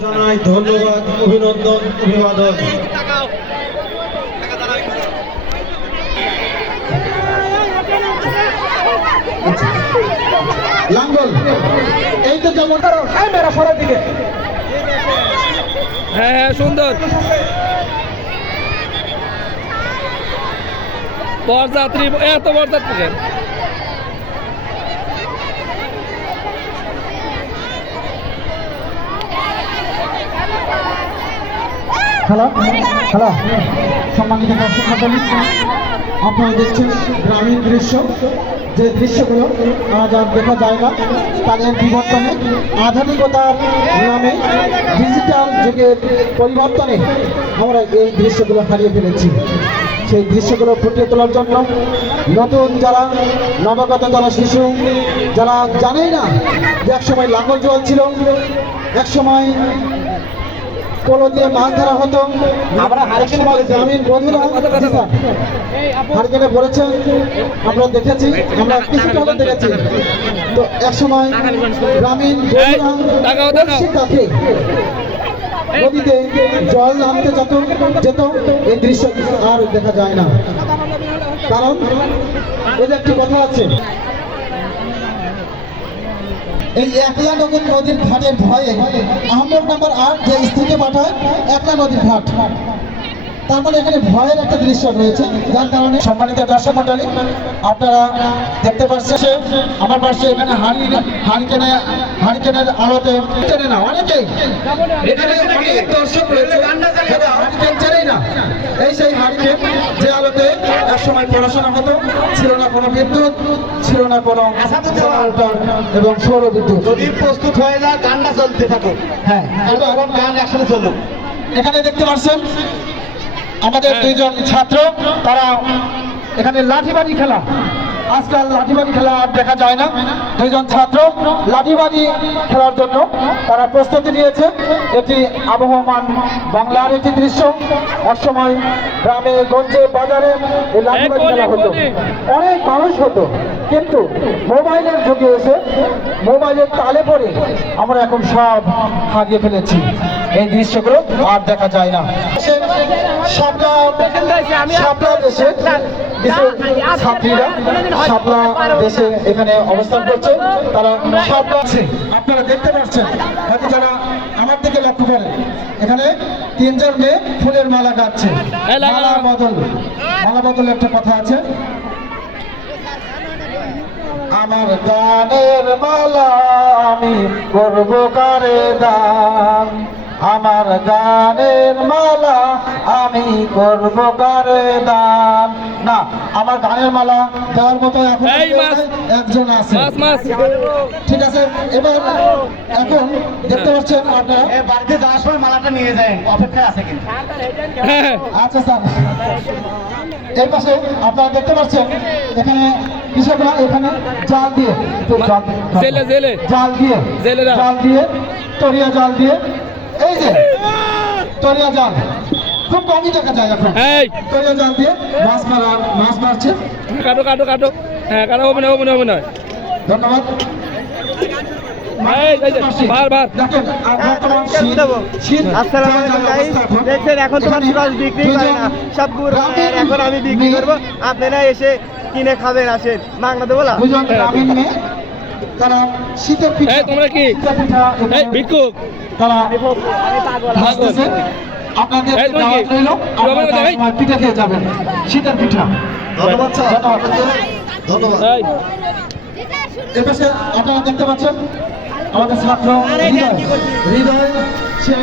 জানাই ধন্যবাদ, অভিনন্দন, অভিবাদন। লাঙ্গল এই তো যেমন মেরা সরার দিকে। হ্যাঁ হ্যাঁ, সুন্দর বরযাত্রী, এত বরযাত্রী হ্যালো হ্যালো সম্মানিত দর্শক মণ্ডলী, আপনারা দেখছেন গ্রামীণ দৃশ্য। যে দৃশ্যগুলো আজ আর দেখা যায় না, কালের বিবর্তনে, আধুনিকতার নামে, ডিজিটাল যুগের পরিবর্তনে আমরা এই দৃশ্যগুলো হারিয়ে ফেলেছি। সেই দৃশ্যগুলো ফুটিয়ে তোলার জন্য নতুন যারা নবাগত যারা শিশু, যারা জানেই না যে একসময় লাঙ্গল জল ছিল, একসময় পোলো দিয়ে মাছ ধরা হতো, আমরা হারিকেন বলে গ্রামীণ বন্ধুরা হারিকেনে বলেছেন, আমরা দেখেছি, আমরা কিছুটা হলে দেখেছি। তো একসময় গ্রামীণ বন্ধুরা কাছে নদীতে জল নামতে যেত, এই দৃশ্য আর দেখা যায় না। কারণ ওই যে একটি কথা আছে, এই একলা নদীর ঘাটের ভয়ে আহমদ নাম্বার 8 যে স্ত্রীকে পাঠায় একলা নদীর ঘাট, তার মানে এখানে ভয়ের একটা দৃশ্য রয়েছে। যার কারণে সম্মানিত দর্শক মণ্ডলী, আপনারা দেখতে পাচ্ছেন আমার পাশে এখানে হারিকেনের আলোতে চেনে না অনেকেই, এখানে অনেক দর্শক রয়েছে যারা হারিকেন চেনেই না। এই সেই হারিকেন যে আলোতে একসময় পড়াশোনা হতো, ছিল না কোনো বিদ্যুৎ, ছিল না কোনো জেনারেটর এবং সৌর বিদ্যুৎ। যদি প্রস্তুত হয়ে যায় গানটা চলতে থাকুক। হ্যাঁ, এখন গান একসাথে চলুক। এখানে দেখতে পাচ্ছেন আমাদের দুইজন ছাত্র, তারা এখানে লাঠিবাড়ি খেলা, আজকাল লাঠিবাড়ি খেলা আর দেখা যায় না। দুইজন ছাত্র লাঠিবাড়ি খেলার জন্য তারা প্রস্তুতি নিয়েছে। এটি আবহমান বাংলার একটি দৃশ্য। একসময় গ্রামে গঞ্জে বাজারে এই লাঠিবাড়ি খেলা হতো, অনেক মানুষ হতো, কিন্তু মোবাইলের যুগে এসে মোবাইলের তালে পড়ে আমরা এখন সব হারিয়ে ফেলেছি। এই দৃশ্যগুলো আর দেখা যায় না। শাপলা দেশে ছাত্রীরা শাপলা দেশে এখানে অবস্থান করছে, তারা শাপলা আছে, আপনারা দেখতে পাচ্ছেন। হয়তো যারা আমার দিকে লক্ষ্য করেন, এখানে 3জন মেয়ে ফুলের মালা গাচ্ছে। মালা বদল একটা কথা আছে, আমার গানের মালা আমি করব কারে দান, আমার গানের মালা আমি করব কারে দান। না, আমার গানের মালা দেওয়ার মতো এখন একজন আছে, ঠিক আছে। এবার এখন দেখতে পাচ্ছেন আপনারা বাড়িতে যাওয়ার সময় মালাটা নিয়ে যায়, অপেক্ষায় আছে কিন্তু। আচ্ছা স্যার, এই পাশে আপনারা দেখতে পাচ্ছেন এখানে কৃষকরা এখানে জাল দিয়ে তরিয়া জাল দিয়ে, এই যে তরিয়া জাল খুব কমই দেখা যায় এখন, তরিয়া জাল দিয়ে মাছ মারছে। ধন্যবাদ। এখন তোমার বিক্রি করে না, সব এখন আমি বিক্রি করবো, আপনারা এসে কিনে খাবেন, আসেন মাংনা দেবো না। তারা শীতের পিঠা, তোমরা কি ভিক্ষুক, তারা ভাজতেছে। আপনাদের দাওয়াত রইল, আপনারা পিঠা খেয়ে যাবেন, শীতের পিঠা। ধন্যবাদ স্যার, ধন্যবাদ। এপাশে আপনারা দেখতে পাচ্ছেন আমাদের ছাত্র হৃদয়, সে